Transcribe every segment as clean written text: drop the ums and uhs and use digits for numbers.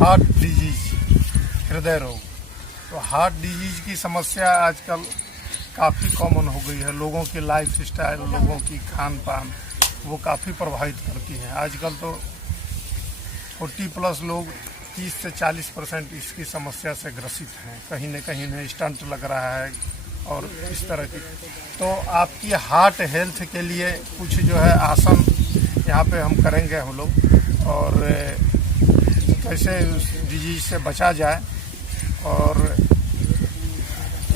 Heart disease, हृदय रोग। तो हार्ट डिजीज की समस्या आजकल काफ़ी कॉमन हो गई है। लोगों की लाइफ स्टाइल, लोगों की खान पान वो काफ़ी प्रभावित करती है। आजकल तो 40+ लोग 30 से 40% इसकी समस्या से ग्रसित हैं। कहीं न कहीं स्टंट लग रहा है और इस तरह की। तो आपकी हार्ट हेल्थ के लिए कुछ जो है आसन यहाँ पे हम करेंगे हम लोग, और कैसे उस डिजीज से बचा जाए और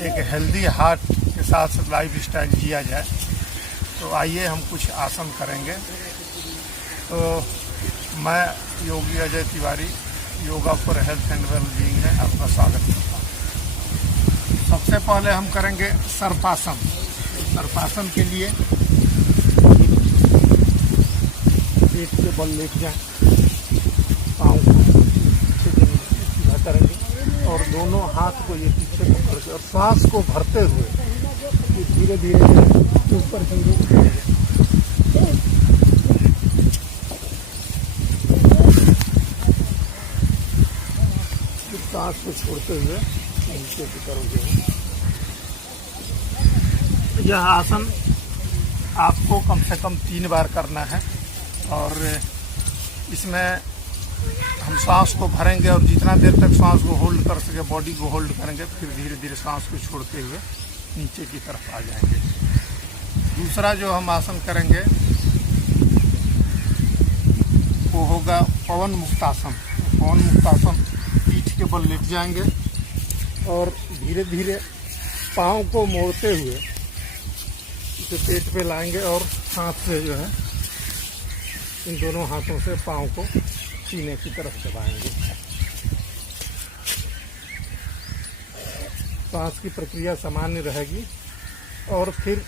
एक हेल्दी हार्ट के साथ लाइफ स्टाइल जिया जाए। तो आइए हम कुछ आसन करेंगे। तो मैं Yogi Ajay Tiwari, yoga for health and well being में आपका स्वागत करता हूँ। सबसे पहले हम करेंगे सर्पासन। सर्पासन के लिए पेट के बल लेट जाएं, पाँव को सीधा करेंगे और दोनों हाथ को ये पीछे पकड़ के और सांस को भरते हुए ये धीरे धीरे ऊपर करेंगे। सांस को छोड़ते हुए नीचे की तरफ जाएंगे। यह आसन आपको कम से कम 3 बार करना है और इसमें हम सांस को भरेंगे और जितना देर तक सांस को होल्ड कर सके बॉडी को होल्ड करेंगे, फिर धीरे धीरे सांस को छोड़ते हुए नीचे की तरफ आ जाएंगे। दूसरा जो हम आसन करेंगे वो होगा पवन मुक्तासन। पवन मुक्तासन, पीठ के बल लेट जाएंगे और धीरे धीरे पाँव को मोड़ते हुए इसे पेट पे लाएंगे और हाथ से जो है इन दोनों हाथों से पाँव को सीने की तरफ दबाएंगे। सांस की प्रक्रिया सामान्य रहेगी और फिर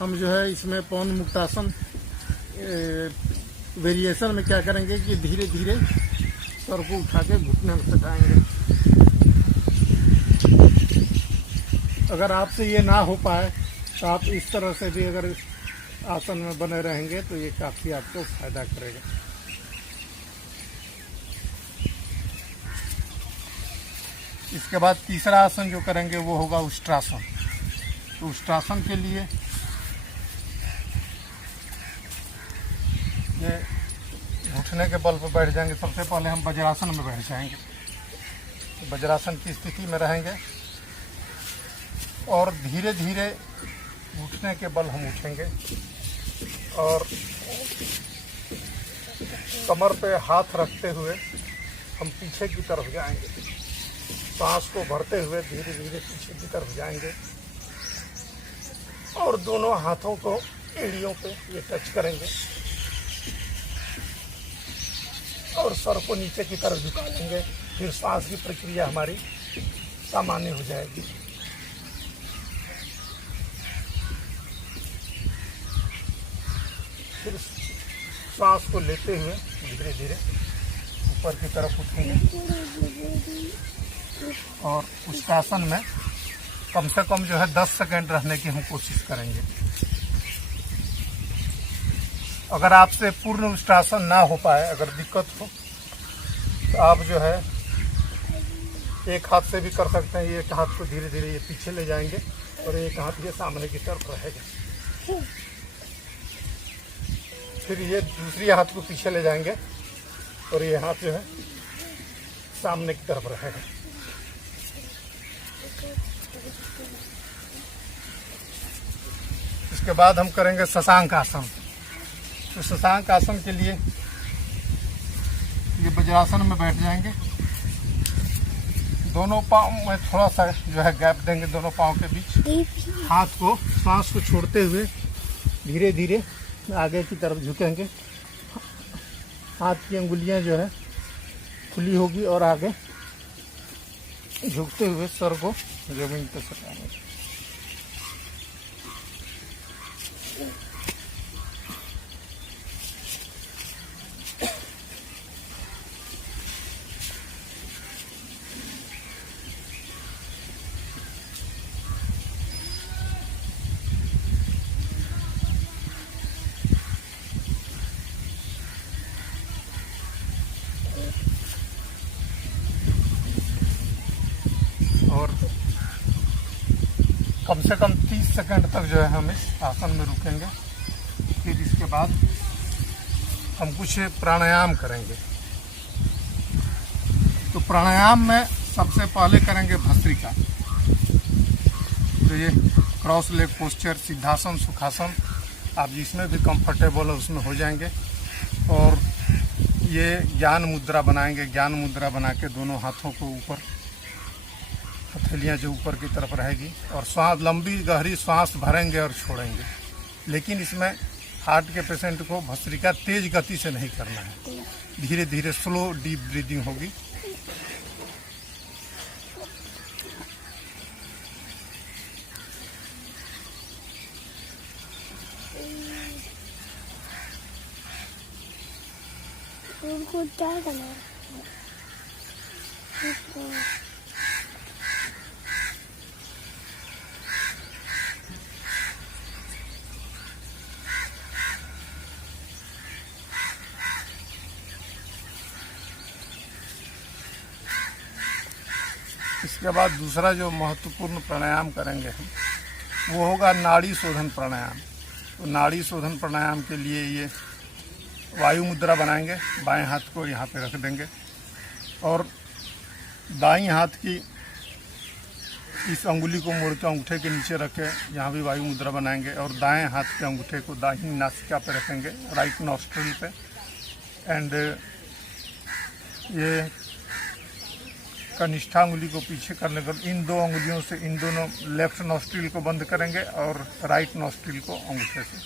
हम जो है इसमें पवन मुक्तासन वेरिएशन में क्या करेंगे कि धीरे धीरे सर को उठा के घुटने में सटाएंगे। अगर आपसे ये ना हो पाए तो आप इस तरह से भी अगर आसन में बने रहेंगे तो ये काफ़ी आपको फायदा करेगा। इसके बाद तीसरा आसन जो करेंगे वो होगा उष्ट्रासन। तो उष्ट्रासन के लिए ये घुटने के बल पर बैठ जाएंगे। सबसे पहले हम वज्रासन में बैठ जाएंगे। तो वज्रासन की स्थिति में रहेंगे और धीरे धीरे घुटने के बल हम उठेंगे और कमर पे हाथ रखते हुए हम पीछे की तरफ जाएंगे। सांस को भरते हुए धीरे धीरे पीछे की तरफ जाएंगे और दोनों हाथों को एड़ियों पे ये टच करेंगे और सर को नीचे की तरफ झुका लेंगे। फिर सांस की प्रक्रिया हमारी सामान्य हो जाएगी। फिर सांस को लेते हुए धीरे धीरे ऊपर की तरफ उठेंगे और उस आसन में कम से कम जो है 10 सेकंड रहने की हम कोशिश करेंगे। अगर आपसे पूर्ण उष्ट्रासन ना हो पाए, अगर दिक्कत हो तो आप जो है एक हाथ से भी कर सकते हैं। एक हाथ को धीरे धीरे ये पीछे ले जाएंगे और एक हाथ ये सामने की तरफ रहेगा। फिर ये दूसरी हाथ को पीछे ले जाएंगे और ये हाथ जो है सामने की तरफ रहेगा। इसके बाद हम करेंगे शशांक आसन। तो शशांक आसन के लिए ये वज्रासन में बैठ जाएंगे। दोनों पाँव में थोड़ा सा जो है गैप देंगे दोनों पाँव के बीच। हाथ को सांस को छोड़ते हुए धीरे धीरे आगे की तरफ झुकेंगे। हाथ की अंगुलियां जो है खुली होगी और आगे झुकते हुए सर को जमीन पर सटाएंगे। कम से कम 30 सेकंड तक जो है हम इस आसन में रुकेंगे। फिर इसके बाद हम कुछ प्राणायाम करेंगे। तो प्राणायाम में सबसे पहले करेंगे भस्त्रिका। तो ये क्रॉस लेग पोस्चर, सिद्धासन, सुखासन, आप जिसमें भी कंफर्टेबल है उसमें हो जाएंगे। और ये ज्ञान मुद्रा बनाएंगे। ज्ञान मुद्रा बना के दोनों हाथों को ऊपर, हथेलियाँ जो ऊपर की तरफ रहेगी, और सांस, लंबी गहरी सांस भरेंगे और छोड़ेंगे। लेकिन इसमें हार्ट के पेशेंट को भस्त्रिका तेज गति से नहीं करना है, धीरे धीरे स्लो डीप ब्रीदिंग होगी। उनको क्या करना है? इसके बाद दूसरा जो महत्वपूर्ण प्राणायाम करेंगे हम, वो होगा नाड़ी शोधन प्राणायाम। तो नाड़ी शोधन प्राणायाम के लिए ये वायु मुद्रा बनाएंगे। बाएं हाथ को यहाँ पे रख देंगे और दाईं हाथ की इस अंगुली को मोड़ के अंगूठे के नीचे रखे, यहाँ भी वायु मुद्रा बनाएंगे। और दाएं हाथ के अंगूठे को दाहिनी नासिका पे रखेंगे, राइट नॉस्ट्रिल पे। एंड ये कनिष्ठा अंगुली को पीछे करने पर इन दो अंगुलियों से इन दोनों लेफ्ट नॉस्ट्रिल को बंद करेंगे और राइट नॉस्ट्रिल को अंगूठे से।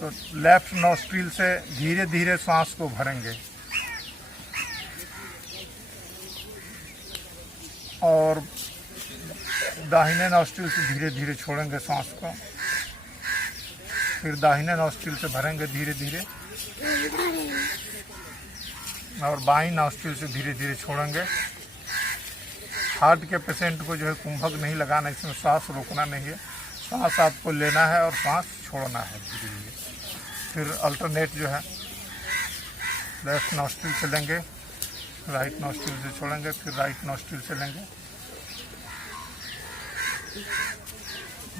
तो लेफ्ट नॉस्ट्रिल से धीरे धीरे सांस को भरेंगे और दाहिने नॉस्ट्रिल से धीरे धीरे छोड़ेंगे सांस को। फिर दाहिने नॉस्ट्रिल से भरेंगे धीरे धीरे और बाईं नॉस्ट्रिल से धीरे धीरे छोड़ेंगे। हार्ट के पेशेंट को जो है कुंभक नहीं लगाना, इसमें सांस रोकना नहीं है, सांस आपको लेना है और सांस छोड़ना है धीरे धीरे। फिर अल्टरनेट जो है लेफ्ट नॉस्ट्रिल से लेंगे, राइट नॉस्ट्रिल से छोड़ेंगे, फिर राइट नॉस्ट्रिल से लेंगे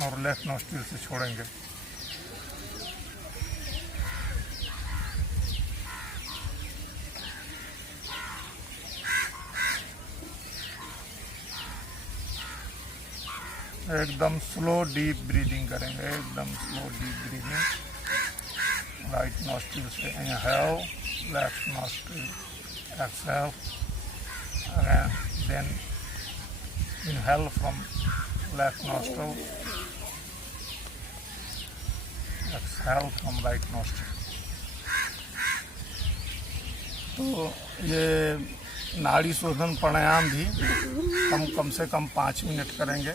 और लेफ्ट नॉस्ट्रिल से छोड़ेंगे। एकदम स्लो डीप ब्रीदिंग करेंगे, एकदम slow deep breathing. Right nostril से inhale, left nostril exhale, again then inhale from left nostril, exhale from right nostril. तो ये नाड़ी शोधन प्राणायाम भी हम कम से कम 5 मिनट करेंगे।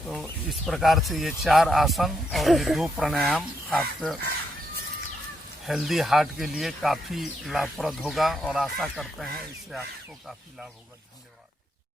तो इस प्रकार से ये 4 आसन और ये 2 प्राणायाम आपके हेल्दी हार्ट के लिए काफ़ी लाभप्रद होगा और आशा करते हैं इससे आपको काफ़ी लाभ होगा। धन्यवाद।